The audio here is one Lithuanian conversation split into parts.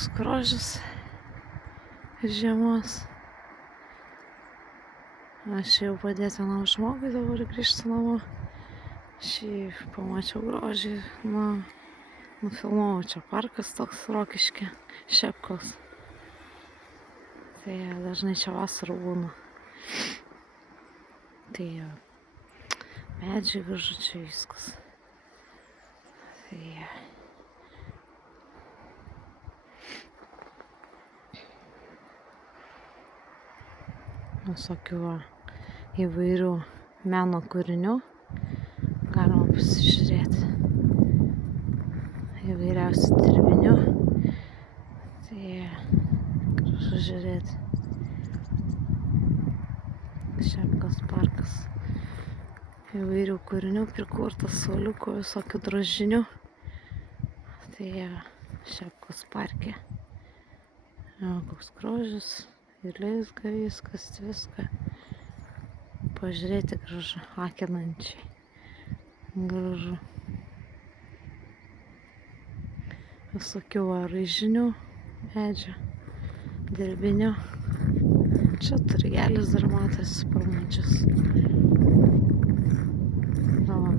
toks grožis žiemos. Aš jau padėti vienam žmogui, dabar grįžtu namo. Šį pamačiau grožį, nufilmavau. Čia parkas toks Rokišky, Šepkos. Tai dažnai čia vasarą būna. Tai medžiai gražu, čia viskas. Tai visokių įvairių meno kūrinių galima pasižiūrėti. Įvairiausių dirbinių. Tai gražu žiūrėti. Šepkos parkas. Įvairių kūrinių prikurta, suoliukų, visokių drožinių. Tai Šepkos parke. Koks grožis. Ir leisga viskas, viską. Pažiūrėti gražu, akinančiai. Gražu. Visokių raižinių, medžių, dirbinių. Čia turgelis dar matosi parmačius.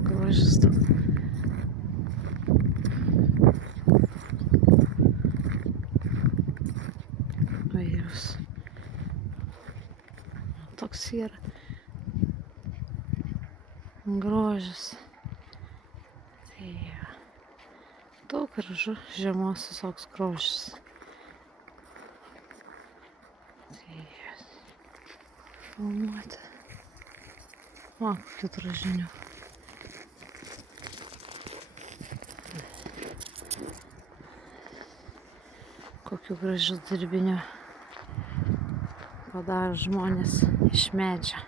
Grožis toks. Vairūs. Toks yra grožis. Tai daug gražu, žiemos visoks grožis. Tai filmuoti. Kokių drožinių. Kokių gražių dirbinių padaro žmonės iš medžio,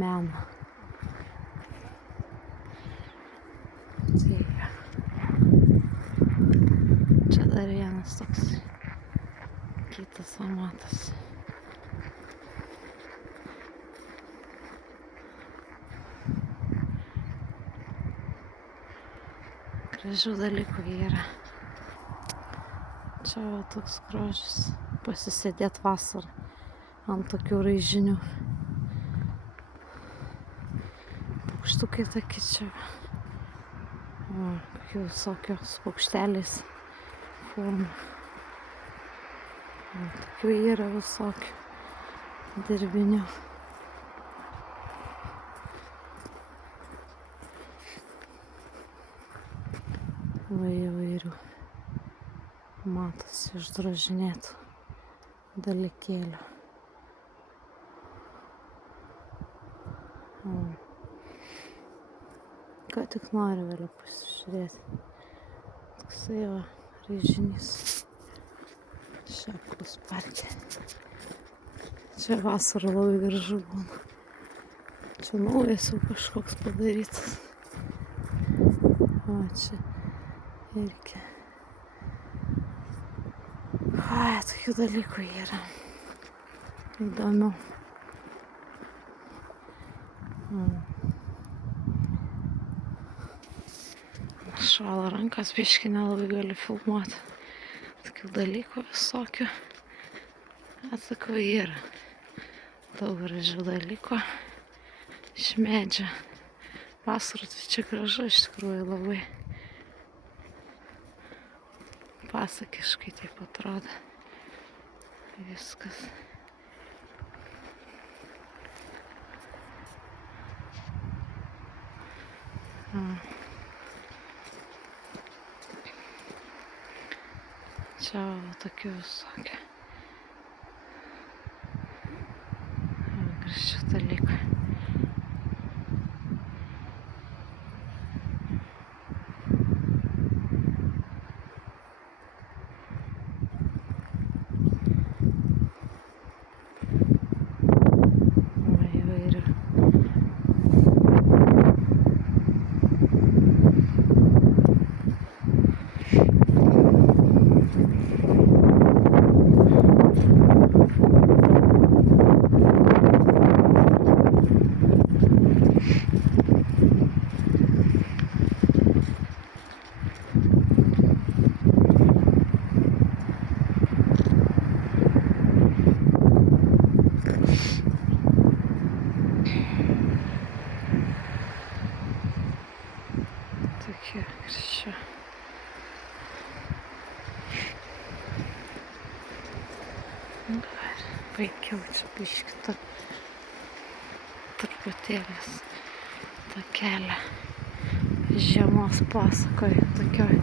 meno. Tai čia dar vienas toks kitas amatas. Gražių dalykų yra. Čia toks grožis, pasisėdėt vasarą ant tokių raižinių. Paukštukai tokie čia. Kokių visokios paukšteliais formų. Tokių yra visokių dirbinių. Įvairių. Matosi išdrožinėtų dalykėlių. Ką tik noriu vėliau pasižiūrėti. Toksai raižinys. Šepkos parke. Čia vasarą labai gražu būna. Čia naujas jau kažkoks padarytas. Čia irgi. Tokių dalykų yra. Įdomių. Šala rankas, biškį nelabai galiu filmuoti. Tokių dalykų visokių. Atsakau, yra. Daug gražių dalykų. Iš medžio. Vasarą tai čia gražu, iš tikrųjų labai. Pasakiškai taip atrodo. Viskas. Čia tokių visokių. Gražių dalykų. paikiau čia biškitą truputėlis tą kelią žiemos pasakoj tokioj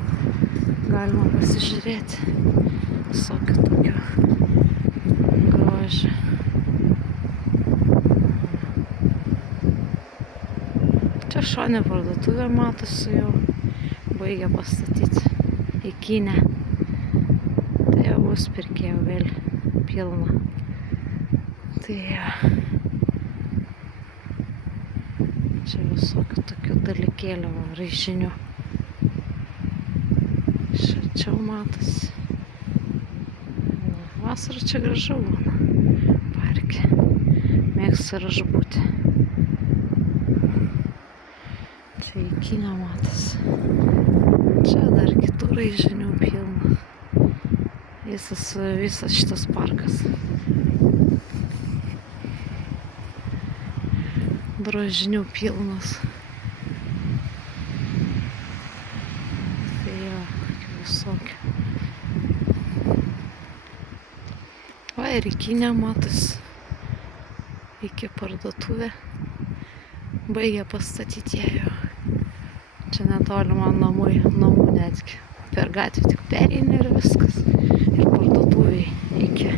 galima pasižiūrėti visokių tokių grožių. Čia šone parduotuvė matosi jau baigia pastatyti įkynę. Tai jau bus pirkėjų vėl pilna. Tai čia visokių tokių dalykėlių, raižinių. Šarčiau matosi. Vasarą čia gražu būna parke. Mėgstu ir aš būti. Čia įkynę matosi. Čia dar kitų raižinių pilna. Visas šitas parkas. Drožinių pilnas. Tai jo, visokių. Va ir įkynę matosi. Iki parduotuvė. Baigė pastatyti ją. Čia netoli man namų netgi. Per gatvę tik pereini ir viskas. Ir parduotuviai iki.